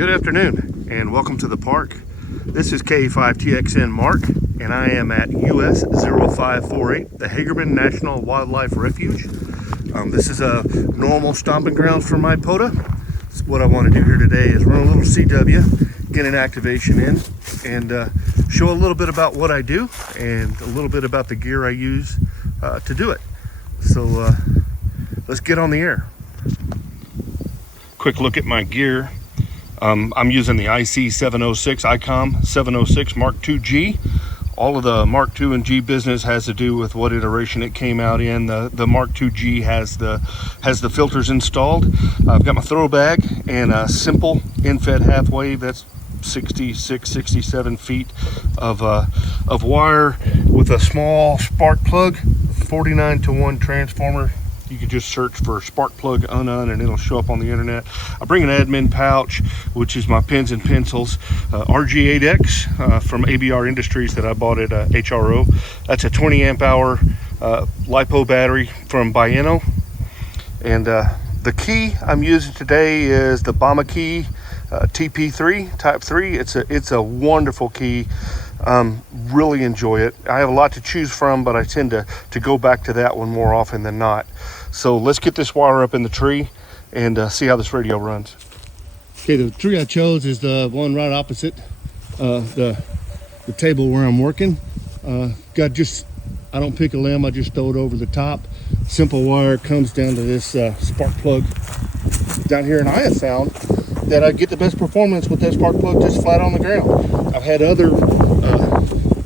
Good afternoon and welcome to the park. This is K5TXN Mark and I am at US-0548, the Hagerman National Wildlife Refuge. This is a normal stomping grounds for my POTA. What I want to do here today is run a little CW, get an activation in, and show a little bit about what I do and a little bit about the gear I use to do it. So let's get on the air. Quick look at my gear. I'm using the IC706 ICOM 706 Mark II-G. All of the Mark II and G business has to do with what iteration it came out in. The Mark II-G has the filters installed. I've got my throw bag and a simple in-fed half wave. That's 66, 67 feet of wire with a small spark plug, 49-to-1 transformer. You can just search for spark plug unun and it'll show up on the internet. I bring an admin pouch, which is my pens and pencils, RG8X from ABR Industries that I bought at HRO. That's a 20 amp hour LiPo battery from Bieno. And the key I'm using today is the Bama key TP3 Type 3. It's a wonderful key. Really enjoy it. I have a lot to choose from, but I tend to go back to that one more often than not. So let's get this wire up in the tree and see how this radio runs. Okay, the tree I chose is the one right opposite the table where I'm working. I don't pick a limb, I just throw it over the top. Simple wire comes down to this spark plug down here, and I have found that I get the best performance with that spark plug just flat on the ground. I've had other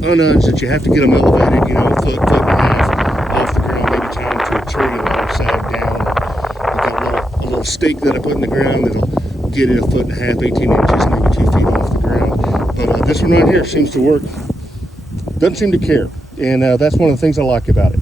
ununs that you have to get them elevated, you know, a foot and a half off the ground, maybe tie them to a tree and side down. I've got a little stake that I put in the ground that'll get it a foot and a half, 18 inches, maybe 2 feet off the ground. But this one right here seems to work, doesn't seem to care, and that's one of the things I like about it.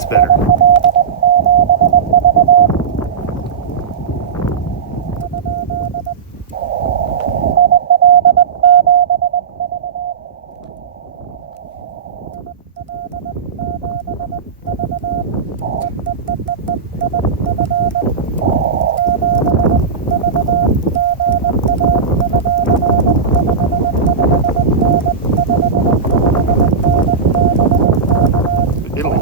That's better. Italy.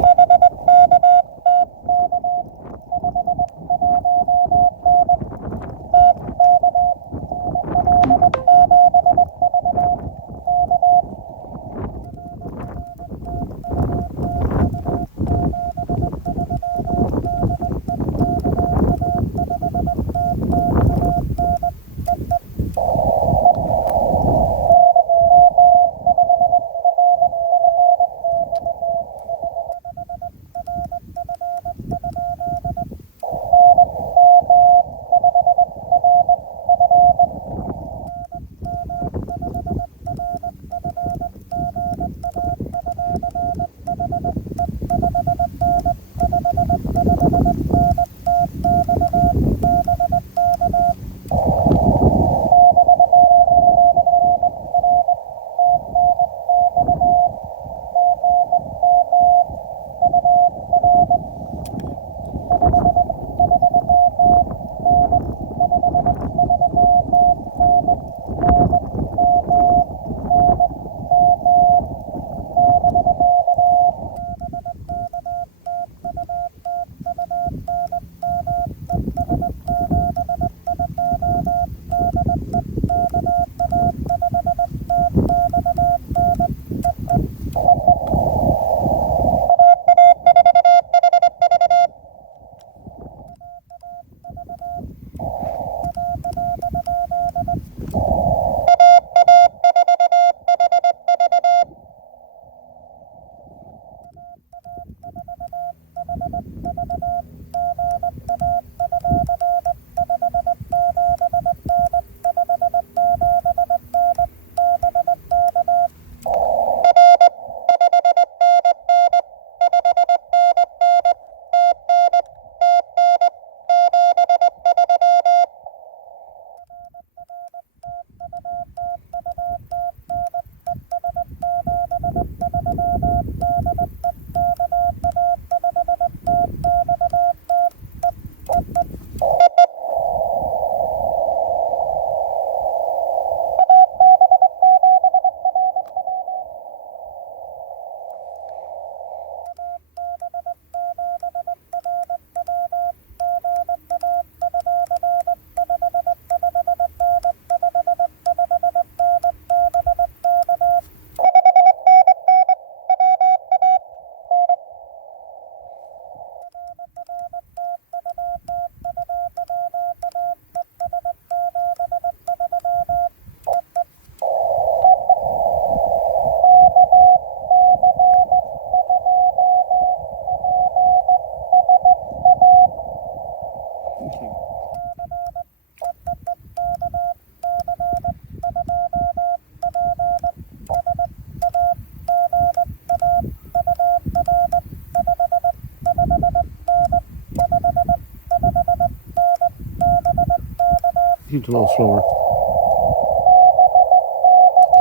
Seems a little slower.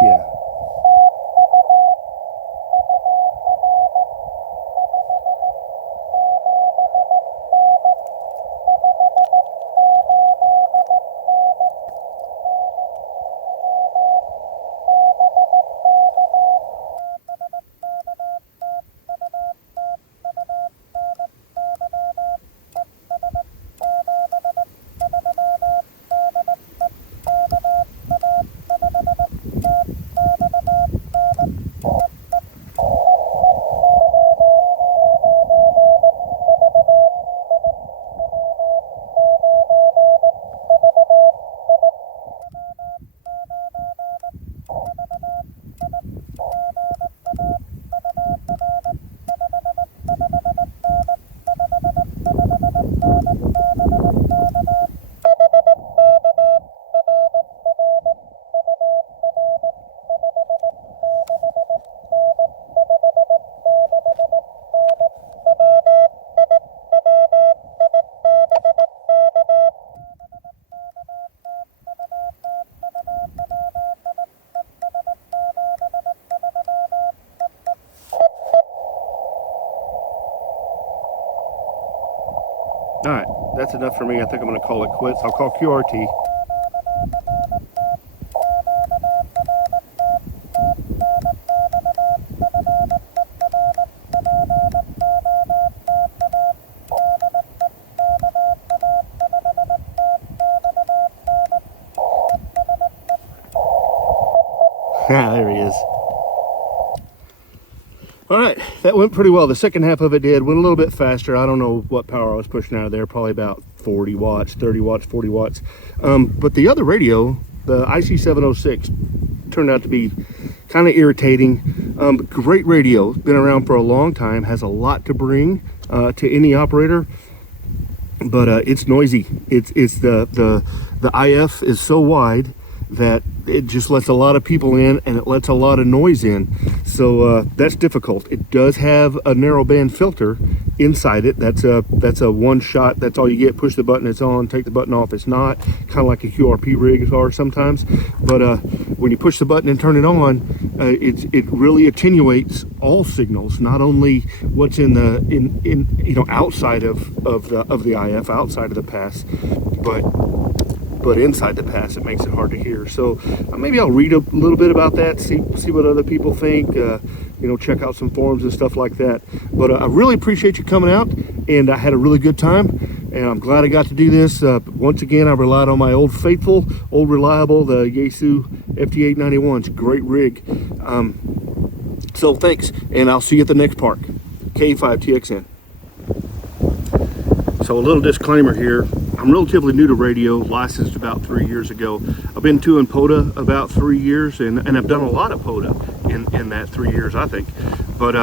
Yeah. All right, that's enough for me. I think I'm going to call it quits. I'll call QRT. There he is. All right, that went pretty well. The second half of it went a little bit faster. I don't know what power I was pushing out of there, probably about 40 watts, 30 watts, 40 watts. But the other radio, the IC706, turned out to be kind of irritating. Great radio, been around for a long time, has a lot to bring to any operator, but it's noisy. It's the IF is so wide that it just lets a lot of people in, and it lets a lot of noise in, so that's difficult. It does have a narrow band filter inside it. That's a one shot, that's all you get. Push the button, it's on. Take the button off, it's not. Kind of like a QRP rig are sometimes, but when you push the button and turn it on, it really attenuates all signals, not only what's in outside of the IF, outside of the pass, but inside the pass. It makes it hard to hear. So maybe I'll read a little bit about that, see what other people think, check out some forums and stuff like that. But I really appreciate you coming out, and I had a really good time, and I'm glad I got to do this. Once again, I relied on my old faithful, old reliable, the Yaesu FT891. It's a great rig. So thanks, and I'll see you at the next park. K5TXN. So a little disclaimer here. I'm relatively new to radio, licensed about 3 years ago. I've been doing POTA about 3 years, and I've done a lot of POTA in that 3 years, I think. But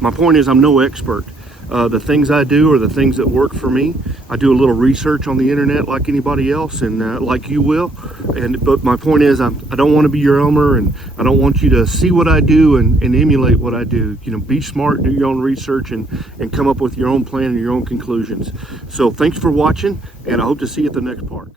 my point is, I'm no expert. The things I do are the things that work for me. I do a little research on the internet like anybody else, and like you will. But my point is, I don't want to be your Elmer, and I don't want you to see what I do and emulate what I do. Be smart, do your own research, and come up with your own plan and your own conclusions. So thanks for watching, and I hope to see you at the next park.